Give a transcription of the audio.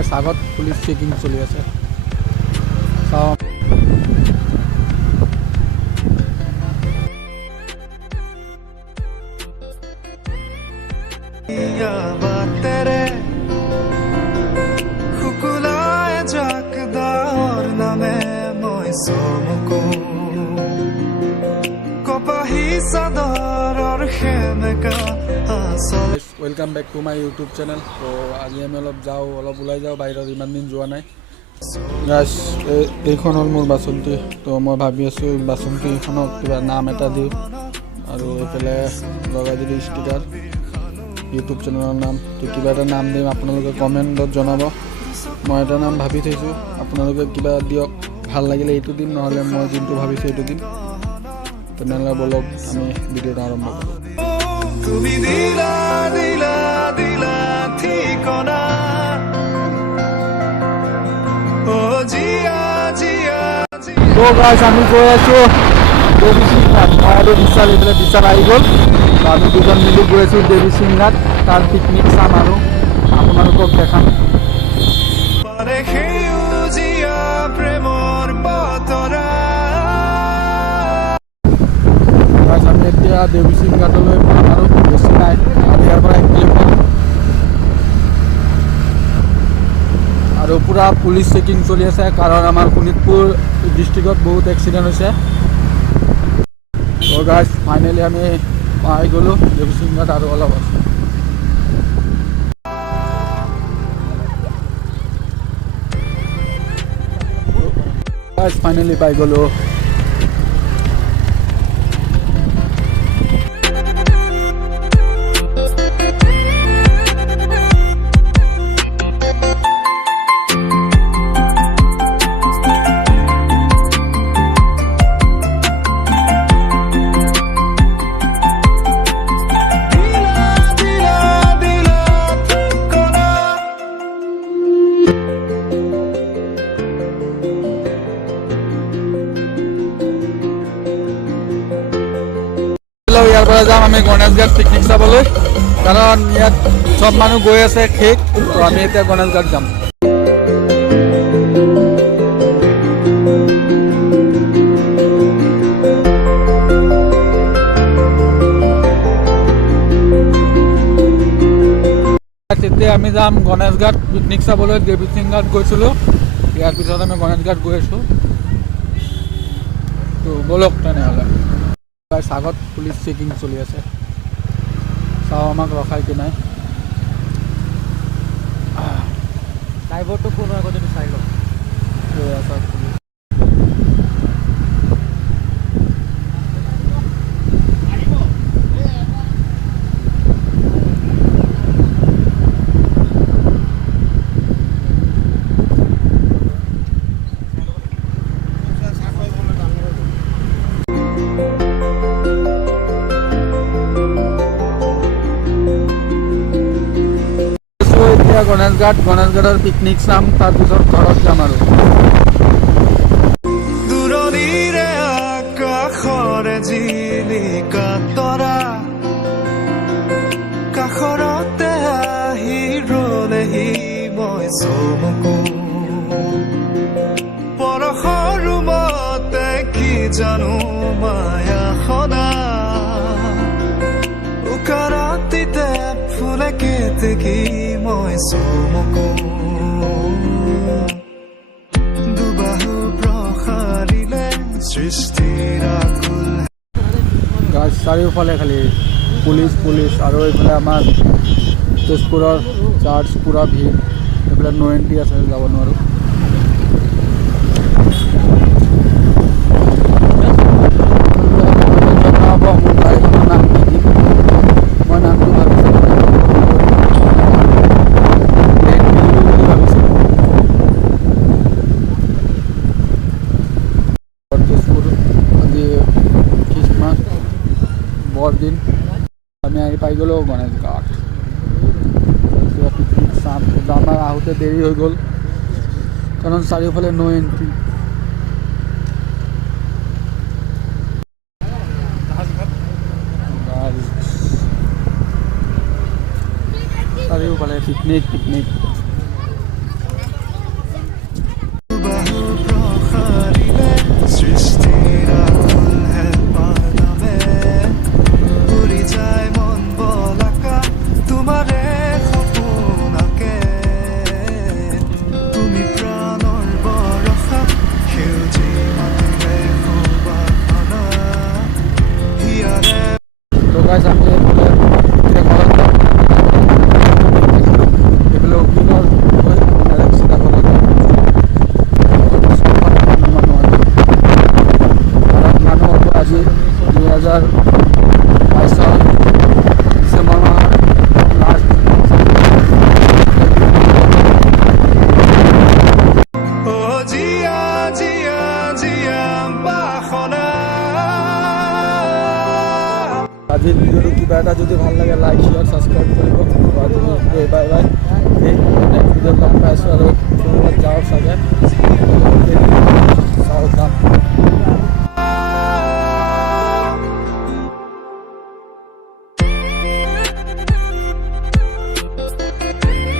গাইছ আগত police checking চলি আছে চাওঁ welcome back to my YouTube channel. तो आज आम अलग ऊल् जाओ बाहर इन दिन जो ना गाइस এইখন হল মোৰ বাসন্তী। তো মই ভাবি আছো বাসন্তীখনক কিবা নাম এটা দিওঁ আৰু এইফালে লগাই দিলোঁ ষ্টিকাৰ ইউটিউব চেনেলৰ নাম। তো কিবা এটা নাম দিম আপোনালোকে কমেণ্টত জনাব। মই এটা নাম ভাবি থৈছোঁ, আপোনালোকে কিবা দিয়ক, ভাল লাগিলে এইটো দিম, নহ'লে মই যোনটো ভাবিছোঁ এইটো দিম। তেনেহ'লে বলক আমি ভিডিঅ'টো আৰম্ভ কৰোঁ। তুমি দিলা দিলা দিলা ঠিকনা ও জিয়া জিয়া তো গাইস আমি গৈ আছো দেৱী সিংঘাট। মই আৰু বিশাল এইফালে বিশাল আহি গ'ল। আমি দুজন মিলি গৈ আছো দেৱী সিংঘাট, তাৰ পিকনিক চাম আৰু আপোনালোকক দেখাম। আমি এতিয়া দেৱী সিংঘাটলৈ আৰু বেছি নাই, আৰু ইয়াৰ পৰা 1 কিলোমিটাৰ। আৰু পুৰা পুলিচ চেকিং চলি আছে, কাৰণ আমাৰ শোণিতপুৰ ডিষ্ট্ৰিক্টত বহুত এক্সিডেণ্ট হৈছে। তো গাইজ ফাইনেলি আমি পাই গ'লোঁ দেৱী সিংঘাট, আৰু অলপ আছে। গাইজ ফাইনেলি পাই গ'লোঁ। ইয়াৰ পৰা যাম আমি গণেশঘাট পিকনিক চাবলৈ, কাৰণ ইয়াত চব মানুহ গৈ আছে শেষ। তো আমি এতিয়া গণেশঘাট যাম। তেতিয়া আমি যাম গণেশঘাট পিকনিক চাবলৈ। দেৱী সিংঘাট গৈছিলোঁ, ইয়াৰ পিছত আমি গণেশঘাট গৈ আছোঁ। তো বলক তেনেহ'লে। আগত পুলিচ চেকিং চলি আছে, চাওঁ আমাক ৰখাই কি নাই। ড্ৰাইভাৰটো কোন হয় আগতে চাই লওঁ। গণেশঘাটৰ পিকনিক চাম, তাৰপিছত ঘৰত যাম আৰু। দূৰণিৰে আকাশৰে জিলিকা তৰা, কাষৰতে আহি ৰলেহি মই চমকো, পৰশৰ ৰুমতে কি জানো মায়া সদা, উকাৰাতিতে ফুলে কেতেকী মই চমকো, দুবাহু প্ৰসাৰিলে সৃষ্টিৰ আকুল। গাছ চাৰিওফালে খালি পুলিচ পুলিচ, আৰু এইফালে আমাৰ তেজপুৰৰ চাৰ্চ পুৰা ভিৰ। এইফালে নো এণ্ট্ৰি আছে, যাব নোৱাৰোঁ। মই নামটো ভাবিছোঁ দিন আমি আহি পাই গ'লোঁ গণেশঘাট। পিকনিক চাম, আমাৰ আহোঁতে দেৰি হৈ গ'ল, কাৰণ চাৰিওফালে নো এণ্ট্ৰি। চাৰিওফালে পিকনিক পিকনিক। কিবা এটা যদি ভাল লাগে লাইক শ্বেয়াৰ ছাবস্ক্ৰাইব কৰিব